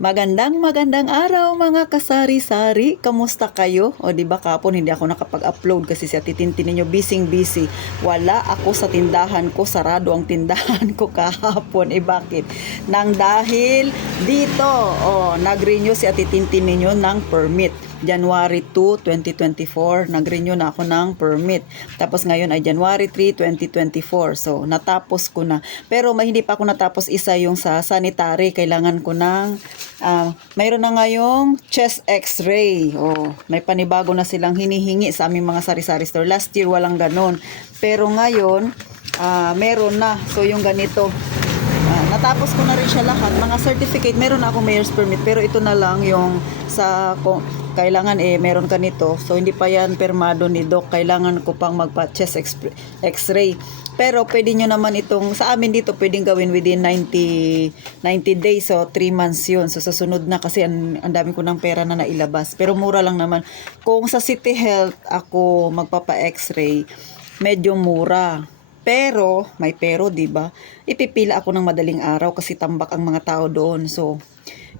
Magandang araw mga kasari-sari. Kamusta kayo? O di ba kapon hindi ako nakapag-upload kasi si Ate Tintin ninyo busy. Wala ako sa tindahan ko, sarado ang tindahan ko kahapon. Bakit? Nang dahil dito, nag-renew si Ate Tintin ninyo ng permit. January 2, 2024, nag-renew na ako ng permit. Tapos ngayon ay January 3, 2024. So, natapos ko na. Pero hindi pa ako natapos isa yung sa sanitary. Kailangan ko ng, mayroon na ngayong chest x-ray. May panibago na silang hinihingi sa aming mga sari-sari store. Last year walang ganon. Pero ngayon, meron na. So, yung ganito. Natapos ko na rin siya lahat. Mga certificate, meron na ako mayor's permit. Pero ito na lang yung sa kailangan meron ka nito. So hindi pa yan permado ni doc. Kailangan ko pang magpa-chest x-ray. Pero pwede nyo naman itong, sa amin dito pwedeng gawin within 90 days. So 3 months yun. So sa sunod na kasi ang dami ko ng pera na nailabas. Pero mura lang naman. Kung sa City Health ako magpapa-x-ray, medyo mura. Pero, may pero, 'di ba? Ipipila ako ng madaling araw kasi tambak ang mga tao doon. So,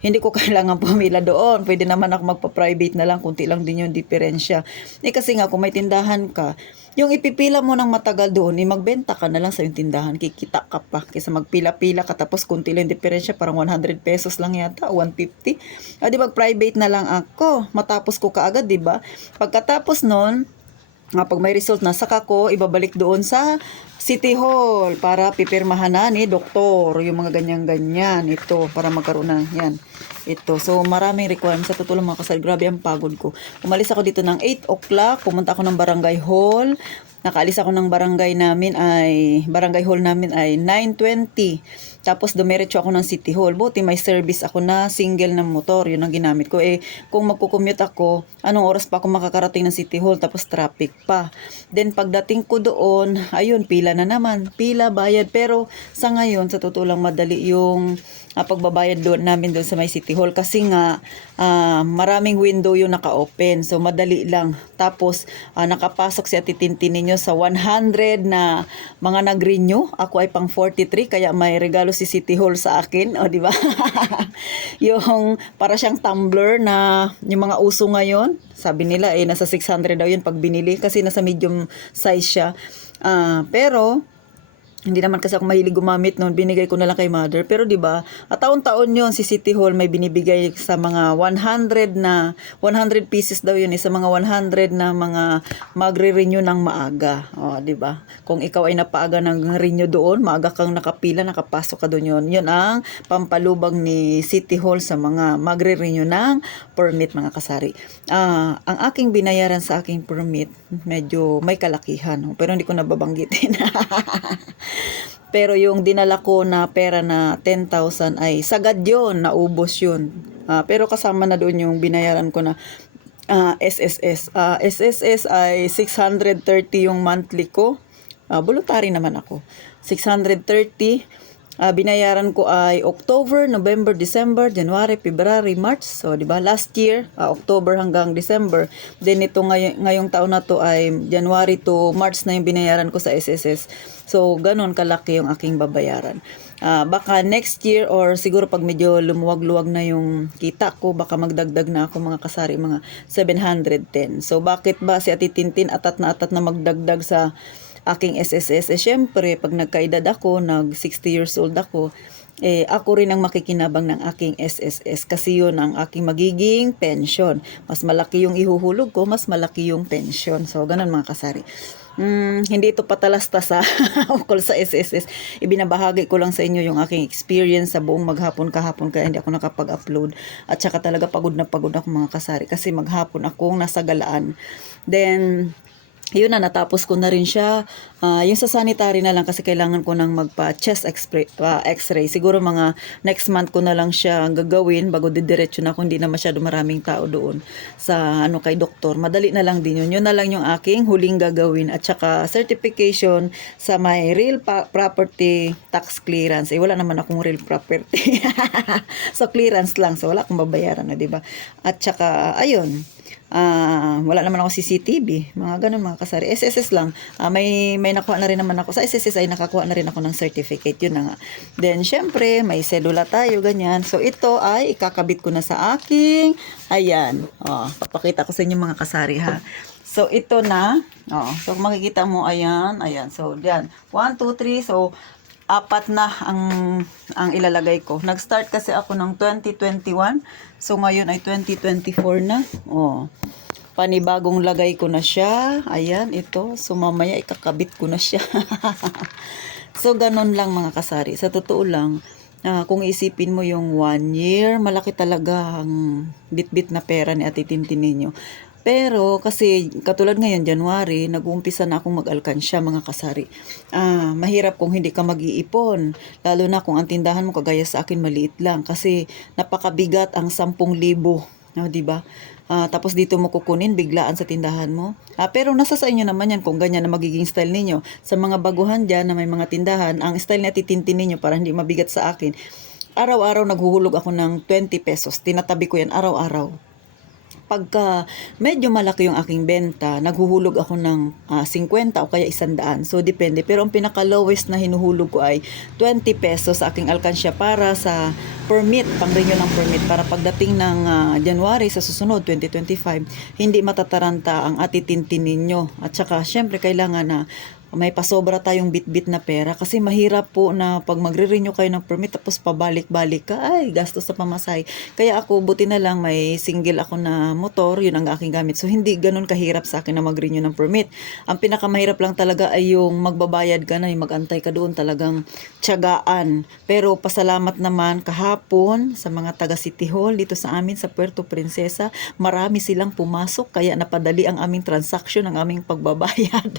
hindi ko kailangan pumila doon. Pwede naman ako magpa-private na lang, kunti lang din yung diferensya. Kasi nga kung may tindahan ka, yung ipipila mo ng matagal doon, magbenta ka na lang sa yung tindahan, kikita ka pa. Kaysa magpila-pila ka tapos kunti lang yung diferensya, parang 100 pesos lang yata, 150. Di mag-private na lang ako. Matapos ko kaagad, 'di ba? Pagkatapos noon, pag may result na, saka ko ibabalik doon sa City Hall para pipirmahan na ni doktor yung mga ganyan-ganyan ito para magkaroon na yan ito. So maraming requirements sa totoo lang mga kasal. Grabe ang pagod ko. Umalis ako dito ng 8 o'clock, pumunta ako ng barangay hall. Nakaalis ako ng barangay hall namin ay 9:20. Tapos dumiretso ako ng City Hall. Buti may service ako na single na motor. Yun ang ginamit ko. Kung magkukommute ako, anong oras pa ako makakarating ng City Hall? Tapos traffic pa. Then pagdating ko doon, ayun, pila na naman. Pila, bayad. Pero sa ngayon, sa totoo lang madali yung pagbabayad doon namin doon sa may City Hall. Kasi nga, maraming window yung naka-open. So madali lang. Tapos, nakapasok si Ate Tintin ninyo sa 100 na mga nag-renew. Ako ay pang 43, kaya may regalo si City Hall sa akin, di ba? Yung para siyang tumbler na yung mga uso ngayon, sabi nila nasa 600 daw yun pag binili kasi nasa medium size siya. Pero hindi naman kasi ako mahilig gumamit noon, binigay ko na lang kay mother. Pero 'di ba, taon-taon 'yon si City Hall may binibigay sa mga 100 pieces daw 'yun sa mga 100 na mga magre-renew ng maaga. 'Di ba? Kung ikaw ay napaaga ng renew doon, maaga kang nakapila, nakapasok ka doon 'yon. 'Yun ang pampalubag ni City Hall sa mga magre-renew ng permit mga kasari. Ang aking binayaran sa aking permit, medyo may kalakihan, pero hindi ko nababanggitin. Pero yung dinala ko na pera na 10,000 ay sagad yun, naubos yun. Pero kasama na doon yung binayaran ko na SSS. SSS ay 630 yung monthly ko. Voluntary naman ako. 630. Binayaran ko ay October, November, December, January, February, March. So, di ba? Last year, October hanggang December. Then ito ngayong taon na to ay January to March na yung binayaran ko sa SSS. So, ganun kalaki yung aking babayaran. Baka next year or siguro pag medyo lumuwag-luwag na yung kita ko, baka magdagdag na ako mga kasari, mga 710. So, bakit ba si Ate Tintin atat na magdagdag sa aking SSS? Syempre, pag nagkaedad ako, 60 years old ako, ako rin ang makikinabang ng aking SSS kasi yun ang aking magiging pension. Mas malaki yung ihuhulog ko, mas malaki yung pension. So, ganun mga kasari. Hindi ito patalasta sa ukol sa SSS. Ibinabahagi ko lang sa inyo yung aking experience sa buong maghapon kahapon kaya hindi ako nakapag-upload. At saka talaga pagod na pagod ako mga kasari kasi maghapon akong nasa galaan. Then, yun na, natapos ko na rin siya. Yung sa sanitary na lang kasi kailangan ko nang magpa-chest x-ray. Siguro mga next month ko na lang siya gagawin bago didiretso na ako. Hindi na masyado maraming tao doon sa kay doktor. Madali na lang din yun. Yun na lang yung aking huling gagawin. At saka certification sa may real property tax clearance. Wala naman akong real property. So clearance lang. So wala akong babayaran na, diba? At saka, ayun. Wala naman ako CCTV, mga ganun mga kasari. SSS lang. May nakuha na rin naman ako. Sa SSS ay nakakuha na rin ako ng certificate. Yun na nga. Then, syempre, may sedula tayo, ganyan. So, ito ay ikakabit ko na sa aking, ayan. Papakita ko sa inyo mga kasari ha. So, ito na. So, makikita mo, ayan. So, yan. 1, 2, 3. So, apat na ang ilalagay ko. Nag-start kasi ako ng 2021. So, ngayon ay 2024 na. Panibagong lagay ko na siya. Ayan, ito. So, mamaya ikakabit ko na siya. So, ganun lang mga kasari. Sa totoo lang, kung isipin mo yung 1 year, malaki talaga ang bit-bit na pera ni Ate Tintin ninyo. Pero kasi katulad ngayon January, nag-uumpisa na akong mag-alkansya mga kasari. Mahirap kung hindi ka mag-iipon, lalo na kung ang tindahan mo kagaya sa akin maliit lang kasi napakabigat ang 10,000, di ba? Tapos dito mo kukunin biglaan sa tindahan mo. Pero nasa sa inyo naman yan kung ganyan na magiging style ninyo. Sa mga baguhan dyan na may mga tindahan, ang style na titintin ninyo para hindi mabigat sa akin. Araw-araw naghuhulog ako ng 20 pesos. Tinatabi ko yan araw-araw. Pagka medyo malaki yung aking benta, naghuhulog ako ng 50 o kaya 100. So, depende. Pero ang pinaka-lowest na hinuhulog ko ay 20 pesos sa aking alkansya para sa permit, pang-renew ng permit. Para pagdating ng January sa susunod, 2025, hindi matataranta ang atitintin ninyo. At saka, syempre, kailangan na may pasobra tayong bit-bit na pera kasi mahirap po na pag magre-renew kayo ng permit tapos pabalik-balik ka, ay gastos sa pamasahe. Kaya ako buti na lang may single ako na motor, yun ang aking gamit. So hindi ganun kahirap sa akin na mag-renew ng permit. Ang pinakamahirap lang talaga ay yung magbabayad ka na, yung mag-antay ka doon, talagang tiyagaan. Pero pasalamat naman kahapon sa mga taga City Hall dito sa amin sa Puerto Princesa, marami silang pumasok kaya napadali ang aming transaction, ang aming pagbabayad.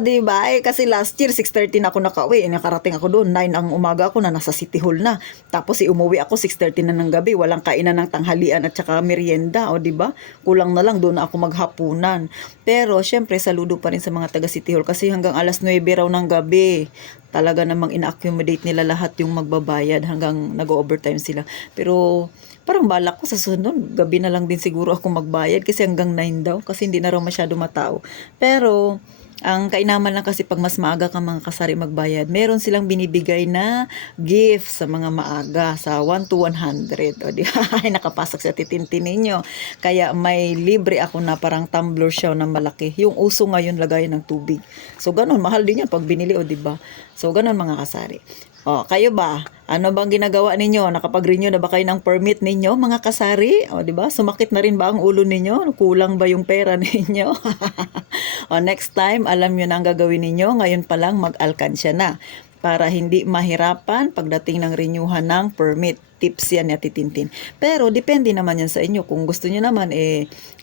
Diba? Kasi last year, 6:30 na ako nakauwi. Nakarating ako doon, 9 ang umaga ako na nasa City Hall na. Tapos umuwi ako, 6:30 na ng gabi. Walang kainan ng tanghalian at saka merienda. Diba? Kulang na lang, doon na ako maghapunan. Pero, syempre, saludo pa rin sa mga taga City Hall kasi hanggang alas 9 raw ng gabi. Talaga namang ina-accommodate nila lahat yung magbabayad hanggang nag-overtime sila. Pero, parang balak ko sa sunod, gabi na lang din siguro ako magbayad kasi hanggang 9 daw. Kasi hindi na raw masyado matao. Pero, ang kainaman lang kasi pag mas maaga ka mga kasari magbayad, meron silang binibigay na gift sa mga maaga sa 1 to 100. Di ba? Nakapasok sa titintin ninyo. Kaya may libre ako na parang tumbler siya na malaki. Yung uso ngayon lagayan ng tubig. So ganun, mahal din yan pag binili, di ba? So ganun mga kasari. Kayo ba? Ano bang ginagawa ninyo? Nakapag-renew na ba kayo ng permit ninyo, mga kasari? Di ba? Sumakit na rin ba ang ulo ninyo? Kulang ba yung pera ninyo? Next time, alam nyo na ang gagawin ninyo. Ngayon pa lang, mag-alkansya na. Para hindi mahirapan pagdating ng renewhan ng permit. Tips yan ni Ate Tintin. Pero, depende naman yan sa inyo. Kung gusto nyo naman,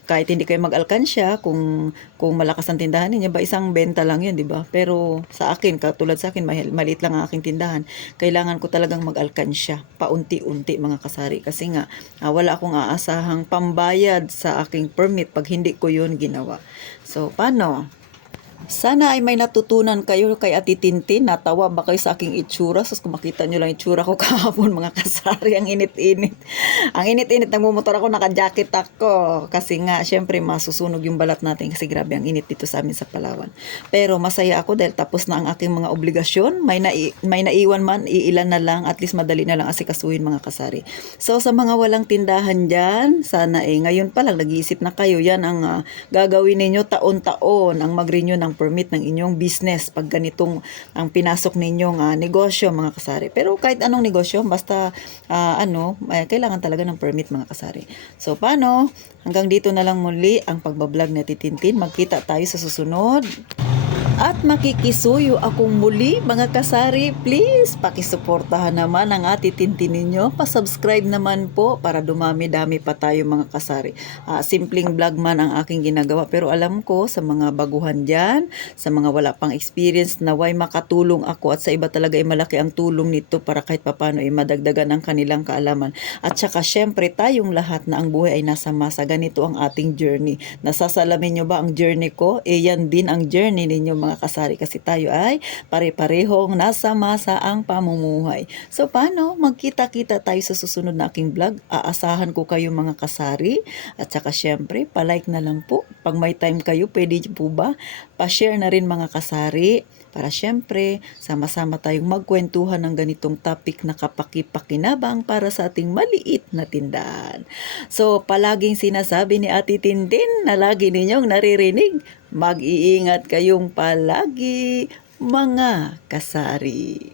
kahit hindi kayo mag-alkansya, kung malakas ang tindahan ninyo, isang benta lang yun, di ba? Pero sa akin, katulad sa akin, maliit lang ang aking tindahan. Kailangan ko talagang mag-alkansya, paunti-unti mga kasari. Kasi nga, wala akong aasahang pambayad sa aking permit pag hindi ko yun ginawa. So, paano? Sana ay may natutunan kayo kay Ate Tintin. Natawa ba kayo sa aking itsura? So, kung makita nyo lang itsura ko kahapon mga kasari, ang init-init. Ang init-init, nagmumotor ako, naka-jacket ako. Kasi nga, syempre, masusunog yung balat natin kasi grabe ang init dito sa amin sa Palawan. Pero masaya ako dahil tapos na ang aking mga obligasyon. May naiwan man, iilan na lang, at least madali na lang asikasuhin mga kasari. So, sa mga walang tindahan dyan, sana ngayon pa lang, nag-iisip na kayo. Yan ang gagawin ninyo taon-taon, ang mag-renew ng permit ng inyong business pag ganitong ang pinasok ninyong negosyo mga kasari. Pero kahit anong negosyo, basta kailangan talaga ng permit mga kasari. So paano? Hanggang dito na lang muli ang pagbablog na Titintin. Magkita tayo sa susunod. At makikisuyo akong muli mga kasari, please pakisuportahan naman ang Ate Tintin ninyo. Pa-subscribe naman po para dumami-dami pa tayo mga kasari. Simpleng vlog man ang aking ginagawa pero alam ko sa mga baguhan dyan, sa mga wala pang experience naway makatulong ako at sa iba talaga malaki ang tulong nito para kahit papano madagdagan ang kanilang kaalaman. At saka syempre tayong lahat na ang buhay ay nasa masa, ganito ang ating journey. Nasasalamin nyo ba ang journey ko? Yan din ang journey ninyo mga kasari kasi tayo ay pare-parehong nasa masa ang pamumuhay. So paano? Magkita-kita tayo sa susunod na aking vlog. Aasahan ko kayo mga kasari. At saka syempre, palike na lang po. Pag may time kayo, pwede po ba? Pa-share na rin mga kasari. Para syempre, sama-sama tayong magkwentuhan ng ganitong topic na kapaki-pakinabang para sa ating maliit na tindahan. So, palaging sinasabi ni Ate Tintin na lagi ninyong naririnig, mag-iingat kayong palagi, mga kasari.